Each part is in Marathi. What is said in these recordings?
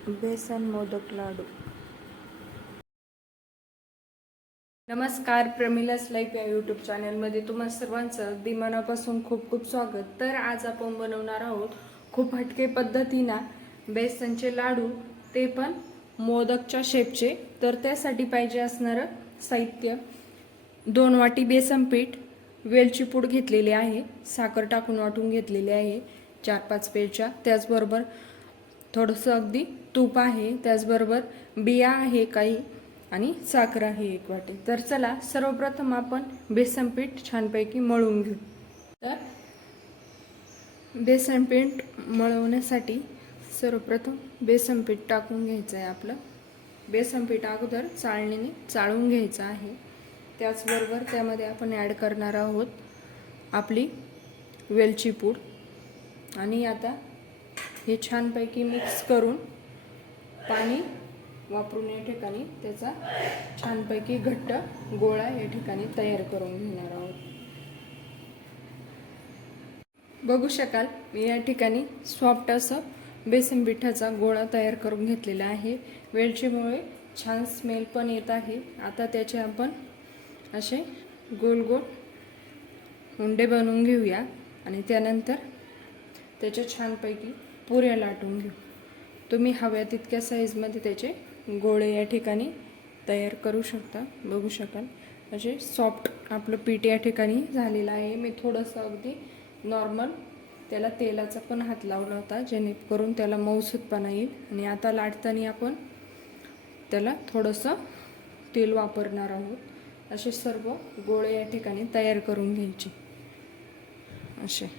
बेसन मोदक लाडू. नमस्कार प्रमिलास लाईफ या यूट्यूब चॅनलमध्ये तुम्हा सर्वांचं दिमानापासून खूप खूप स्वागत. तर आज आपण बनवणार आहोत खूप हटके पद्धतीनं बेसनचे लाडू ते पण मोदकच्या शेपचे तर त्यासाठी पाहिजे असणारं साहित्य दोन वाटी बेसन पीठ वेलची पूड घेतलेली आहे साखर टाकून वाटून घेतलेली आहे चार पाच वेलच्या त्याचबरोबर थोडंसं अगदी तूप आहे त्याचबरोबर बिया आहे काही आणि साखर आहे एक वाटी. तर चला सर्वप्रथम आपण बेसन पीठ छानपैकी मळून घेऊ. तर बेसन पीठ मळवण्यासाठी सर्वप्रथम बेसन पीठ टाकून घ्यायचं आहे आपलं. बेसन पीठ अगोदर चाळणीने चाळून घ्यायचं आहे. त्याचबरोबर त्यामध्ये आपण ॲड करणार आहोत आपली वेलची पूड. आणि आता हे छानपैकी मिक्स करून पाणी वापरून या ठिकाणी त्याचा छानपैकी घट्ट गोळा या ठिकाणी तयार करून घेणार आहोत. बघू शकाल मी या ठिकाणी सॉफ्ट असं बेसन पिठाचा गोळा तयार करून घेतलेला आहे. वेलचीमुळे छान स्मेल पण येत आहे. आता त्याचे आपण असे गोल गोल हुंडे बनवून घेऊया आणि त्यानंतर त्याच्या छानपैकी पुऱ्या लाटून घेऊ. तुम्ही हव्या तितक्या साईजमध्ये त्याचे गोळे या ठिकाणी तयार करू शकता बघू शकाल. असे सॉफ्ट आपलं पीठ या ठिकाणी झालेलं आहे. मी थोडंसं अगदी नॉर्मल त्याला तेलाचा पण हात लावला होता जेणेकरून त्याला मऊसूतपणा येईल. आणि आता लाटताना आपण त्याला थोडंसं तेल वापरणार आहोत. असे सर्व गोळे या ठिकाणी तयार करून घ्यायचे. असे.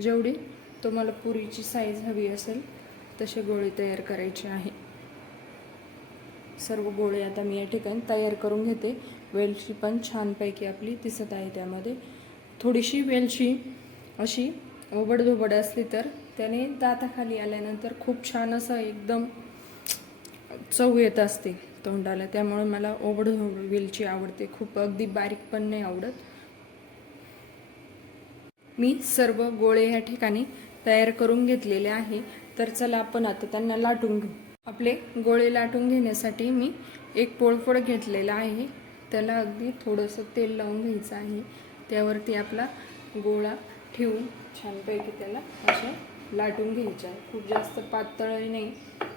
जेवढी तुम्हाला पुरीची साईज हवी असेल तसे गोळे तयार करायचे आहे. सर्व गोळे आता मी या ठिकाणी तयार करून घेते. वेलची पण छानपैकी आपली दिसत आहे त्यामध्ये. थोडीशी वेलची अशी ओबडधोबड असली तर त्याने दाताखाली आल्यानंतर खूप छान असं एकदम चव येत असते तोंडाला. त्यामुळे मला ओबडधोबड वेलची आवडते. खूप अगदी बारीक पण नाही आवडत. मी सर्व गोळे या ठिकाणी तयार करून घेतलेले आहे. तर चला आपण आता त्यांना लाटून घेऊ. आपले गोळे लाटून घेण्यासाठी मी एक पोळफोड घेतलेला आहे. त्याला अगदी थोडंसं तेल लावून घ्यायचं आहे. त्यावरती आपला गोळा ठेवून छानपैकी त्याला असे लाटून घ्यायचे आहे खूप जास्त पातळही नाही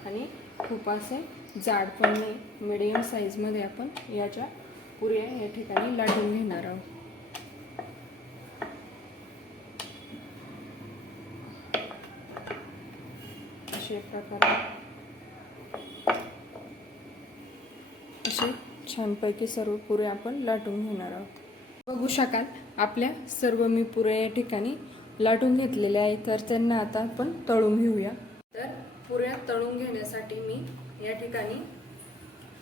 आणि खूप असे जाड पण नाही. मिडियम साईजमध्ये आपण याच्या पुऱ्या या ठिकाणी लाटून घेणार आहोत. अशा प्रकारे. असे छानपैकी सर्व पुरे आपण लाटून घेणार आहोत. बघू शकाल आपल्या सर्व मी पुऱ्या या ठिकाणी लाटून घेतलेल्या आहे तर त्यांना आता आपण तळून घेऊया. तर पुऱ्या तळून घेण्यासाठी मी या ठिकाणी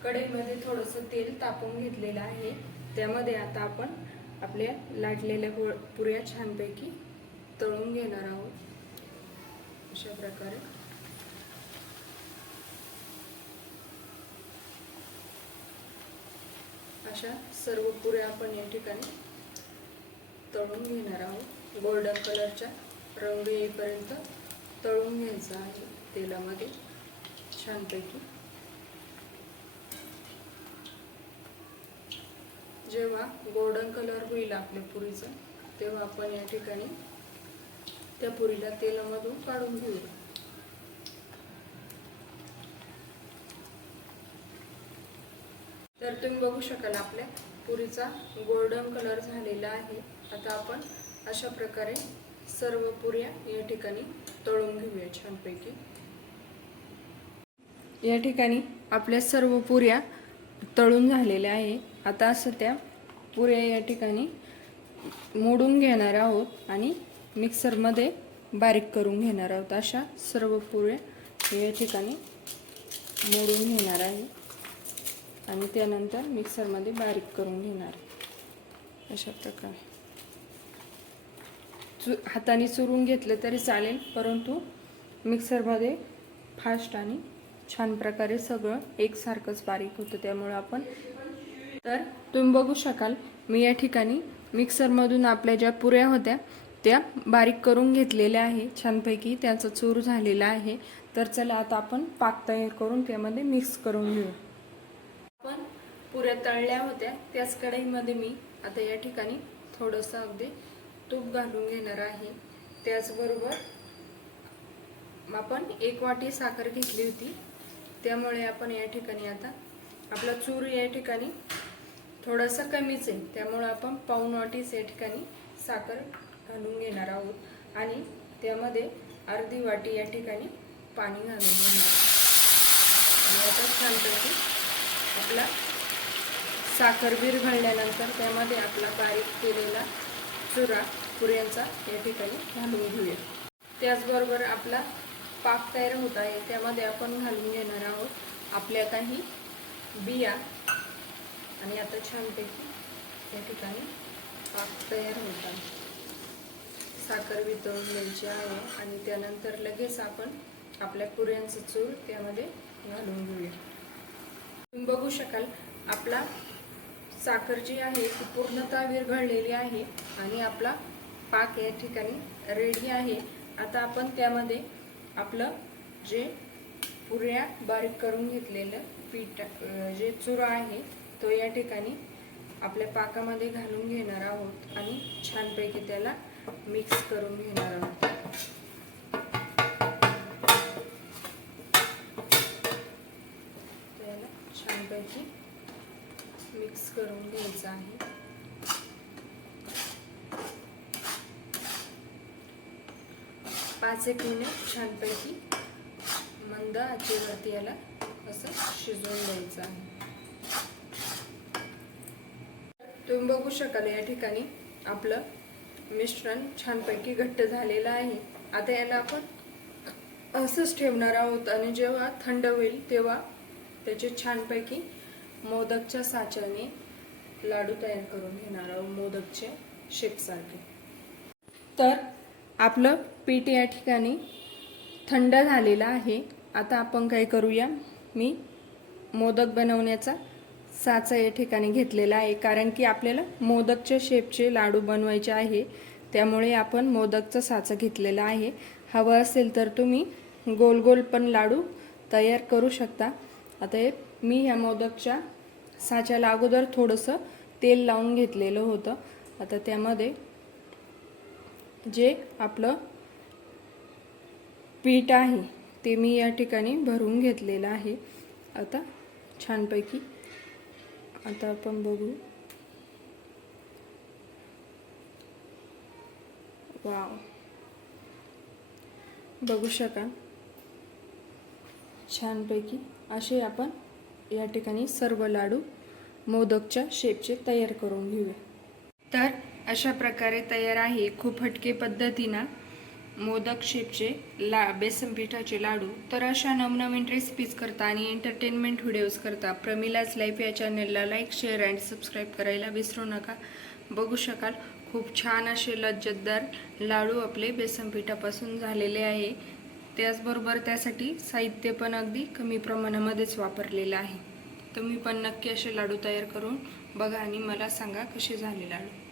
कढईमध्ये थोडंसं तेल तापवून घेतलेलं आहे. त्यामध्ये आता आपण आपल्या लाटलेल्या पुऱ्या छानपैकी तळून घेणार आहोत. अशा प्रकारे. अशा सर्व पुऱ्या आपण या ठिकाणी तळून घेणार आहोत. गोल्डन कलरच्या रंग येईपर्यंत तळून घ्यायचा आहे तेलामध्ये छानपैकी. जेव्हा गोल्डन कलर होईल आपल्या पुरीचा तेव्हा आपण या ठिकाणी त्या पुरीला तेलामधून काढून घेऊया. तर तुम्ही बघू शकाल आपल्या पुरीचा गोल्डन कलर झालेला आहे. आता आपण अशा प्रकारे सर्व पुऱ्या या ठिकाणी तळून घेऊया छानपैकी. या ठिकाणी आपल्या सर्व पुऱ्या तळून झालेल्या आहे. आता असं त्या पुऱ्या या ठिकाणी मोडून घेणार आहोत आणि मिक्सरमध्ये बारीक करून घेणार आहोत. अशा सर्व पुऱ्या या ठिकाणी मोडून घेणार आहे. आणि त्यानंतर मिक्सरमध्ये बारीक करून घेणार. अशा प्रकारे. चु हाताने चुरून घेतलं तरी चालेल परंतु मिक्सरमध्ये फास्ट आणि छान प्रकारे सगळं एकसारखंच बारीक होतं. त्यामुळं आपण तर तुम्ही बघू शकाल मी या ठिकाणी मिक्सरमधून आपल्या ज्या पुऱ्या होत्या त्या बारीक करून घेतलेल्या आहे. छानपैकी त्याचा चूर झालेला आहे. तर चला आता आपण पाक तयार करून त्यामध्ये मिक्स करून घेऊ. पुऱ्या तळल्या होत्या. त्याच कढईमध्ये मी आता या ठिकाणी थोडंसं अगदी तूप घालून घेणार आहे. त्याचबरोबर आपण एक वाटी साखर घेतली होती. त्यामुळे आपण या ठिकाणी आता आपला चूर या ठिकाणी थोडासा कमीच आहे. त्यामुळे आपण पाऊण वाटीच या ठिकाणी साखर घालून घेणार आहोत. आणि त्यामध्ये अर्धी वाटी या ठिकाणी पाणी घालून घेणार आणि आता छानपैकी आपला साखर विरघळल्यानंतर त्यामध्ये आपला बारीक केलेला चुरा पुऱ्यांचा या ठिकाणी घालून घेऊया. त्याचबरोबर आपला पाक तयार होत आहे त्यामध्ये आपण घालून घेणार आहोत आपल्या काही बिया. आणि आता छानपैकी या ठिकाणी पाक तयार होत आहे. साखर वितळून घ्यायची आहे आणि त्यानंतर लगेच आपण आपल्या पुऱ्यांचं चूर त्यामध्ये घालून घेऊया. तुम्ही बघू शकाल आपला साखर जी आहे ती पूर्णतः विरघळलेली आहे आणि आपला पाक या ठिकाणी रेडी आहे. आता आपण त्यामध्ये आपलं जे पुऱ्या बारीक करून घेतलेलं पीठ जे चुरा आहे तो या ठिकाणी आपल्या पाकामध्ये घालून घेणार आहोत आणि छानपैकी त्याला मिक्स करून घेणार आहोत. करून घ्यायचं आहे. पाच एक मिनिट छानपैकी मंद आचेवरती याला असं शिजवून द्यायचं आहे. तुम्ही बघू शकाल या ठिकाणी आपलं मिश्रण छानपैकी घट्ट झालेलं आहे. आता याला आपण असंच ठेवणार आहोत आणि जेव्हा थंड होईल तेव्हा त्याचे छानपैकी मोदकच्या साच्याने लाडू तयार करून घेणार आहोत मोदकचे शेपसारखे. तर आपलं पीठ या ठिकाणी थंड झालेलं आहे. आता आपण काय करूया? मी मोदक बनवण्याचा साचा या ठिकाणी घेतलेला आहे. कारण की आपल्याला मोदकच्या शेपचे लाडू बनवायचे आहे. त्यामुळे आपण मोदकचा साचा घेतलेला आहे. हवं असेल तर तुम्ही गोल गोल पण लाडू तयार करू शकता. आता हे मी ह्या मोदकच्या साच्याला अगोदर थोडंसं तेल लावून घेतलेलं होतं. आता त्यामध्ये जे आपलं पीठ आहे ते मी या ठिकाणी भरून घेतलेलं आहे. आता छानपैकी आता आपण बघू. वाव. बघू शकाल छानपैकी असे आपण या ठिकाणी सर्व लाडू मोदकच्या शेपचे तयार करून घेऊया. तर अशा प्रकारे तयार आहे खूप हटके पद्धतीनं मोदक शेपचे ला बेसन पिठाचे लाडू. तर अशा नवनवीन रेसिपीज करता आणि एंटरटेनमेंट व्हिडिओज करता प्रमिलाज लाईफ या चॅनलला लाईक शेअर अँड सबस्क्राईब करायला विसरू नका. बघू शकाल खूप छान असे लज्जतदार लाडू आपले बेसन पिठापासून झालेले आहे. त्याचबरोबर त्यासाठी साहित्य पण अगदी कमी प्रमाणामध्येच वापरलेलं आहे. तुम्ही पण नक्की असे लाडू तयार करून बघा आणि मला सांगा कसे झाले लाडू.